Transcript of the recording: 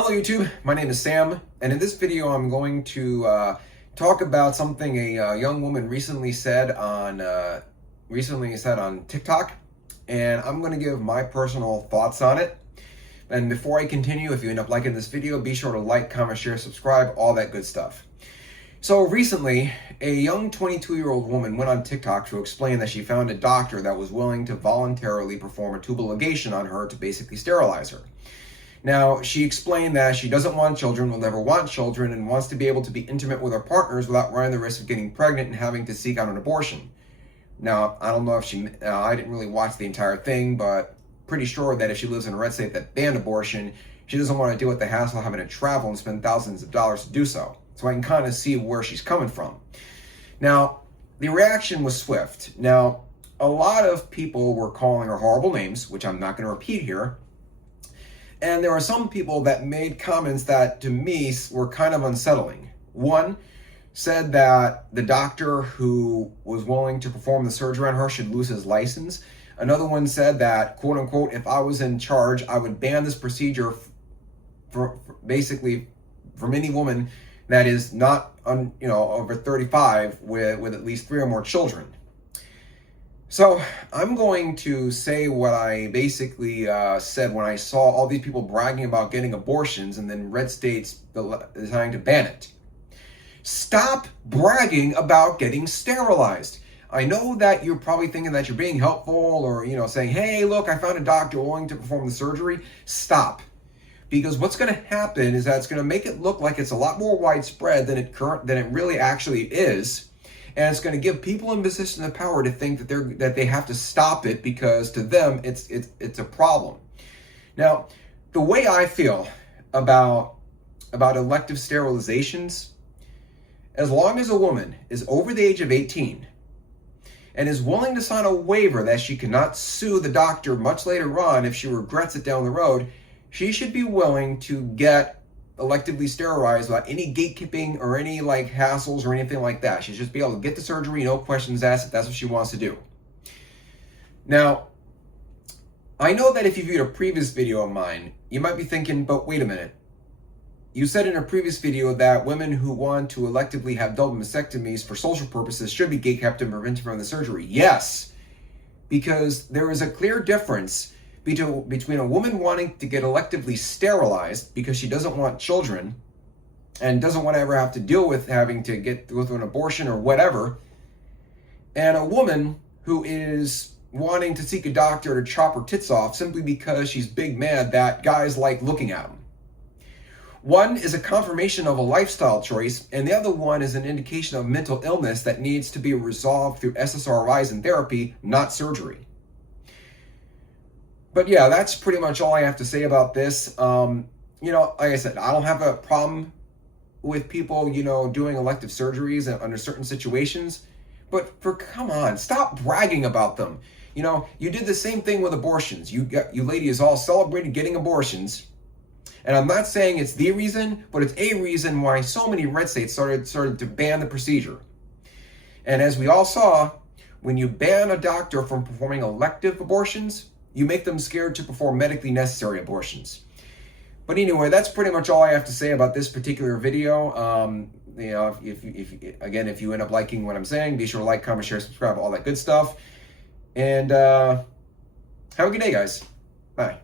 Hello YouTube, my name is Sam, and in this video I'm going to talk about something a young woman recently said on TikTok, and I'm going to give my personal thoughts on it. And before I continue, if you end up liking this video, be sure to like, comment, share, subscribe, all that good stuff. So recently, a young 22-year-old woman went on TikTok to explain that she found a doctor that was willing to voluntarily perform a tubal ligation on her to basically sterilize her. Now, she explained that she doesn't want children, will never want children, and wants to be able to be intimate with her partners without running the risk of getting pregnant and having to seek out an abortion. Now, I don't know if I didn't really watch the entire thing, but pretty sure that if she lives in a red state that banned abortion, she doesn't want to deal with the hassle of having to travel and spend thousands of dollars to do so. So I can kind of see where she's coming from. Now, the reaction was swift. Now, a lot of people were calling her horrible names, which I'm not going to repeat here. And there are some people that made comments that, to me, were kind of unsettling. One said that the doctor who was willing to perform the surgery on her should lose his license. Another one said that, quote unquote, if I was in charge, I would ban this procedure for basically from any woman that is not over 35 with at least 3 or more children. So I'm going to say what I basically said when I saw all these people bragging about getting abortions and then red states deciding to ban it. Stop bragging about getting sterilized. I know that you're probably thinking that you're being helpful or, saying, hey, look, I found a doctor willing to perform the surgery. Stop. Because what's going to happen is that it's going to make it look like it's a lot more widespread than it really actually is. And it's going to give people in positions of power to think that they have to stop it because to them it's a problem. Now, the way I feel about elective sterilizations, as long as a woman is over the age of 18 and is willing to sign a waiver that she cannot sue the doctor much later on if she regrets it down the road, she should be willing to get electively sterilized without any gatekeeping or any hassles or anything like that. She should just be able to get the surgery, no questions asked, if that's what she wants to do. Now, I know that if you viewed a previous video of mine, you might be thinking, but wait a minute. You said in a previous video that women who want to electively have double mastectomies for social purposes should be gatekept and prevented from the surgery. Yes, because there is a clear difference between a woman wanting to get electively sterilized because she doesn't want children and doesn't want to ever have to deal with having to go through an abortion or whatever, and a woman who is wanting to seek a doctor to chop her tits off simply because she's big mad that guys like looking at them. One is a confirmation of a lifestyle choice, and the other one is an indication of mental illness that needs to be resolved through SSRIs and therapy, not surgery. But yeah, that's pretty much all I have to say about this. Like I said, I don't have a problem with people, doing elective surgeries under certain situations. But come on, stop bragging about them. You did the same thing with abortions. You ladies all celebrated getting abortions. And I'm not saying it's the reason, but it's a reason why so many red states started to ban the procedure. And as we all saw, when you ban a doctor from performing elective abortions, you make them scared to perform medically necessary abortions. But anyway, that's pretty much all I have to say about this particular video. If you end up liking what I'm saying, be sure to like, comment, share, subscribe, all that good stuff. And have a good day, guys. Bye.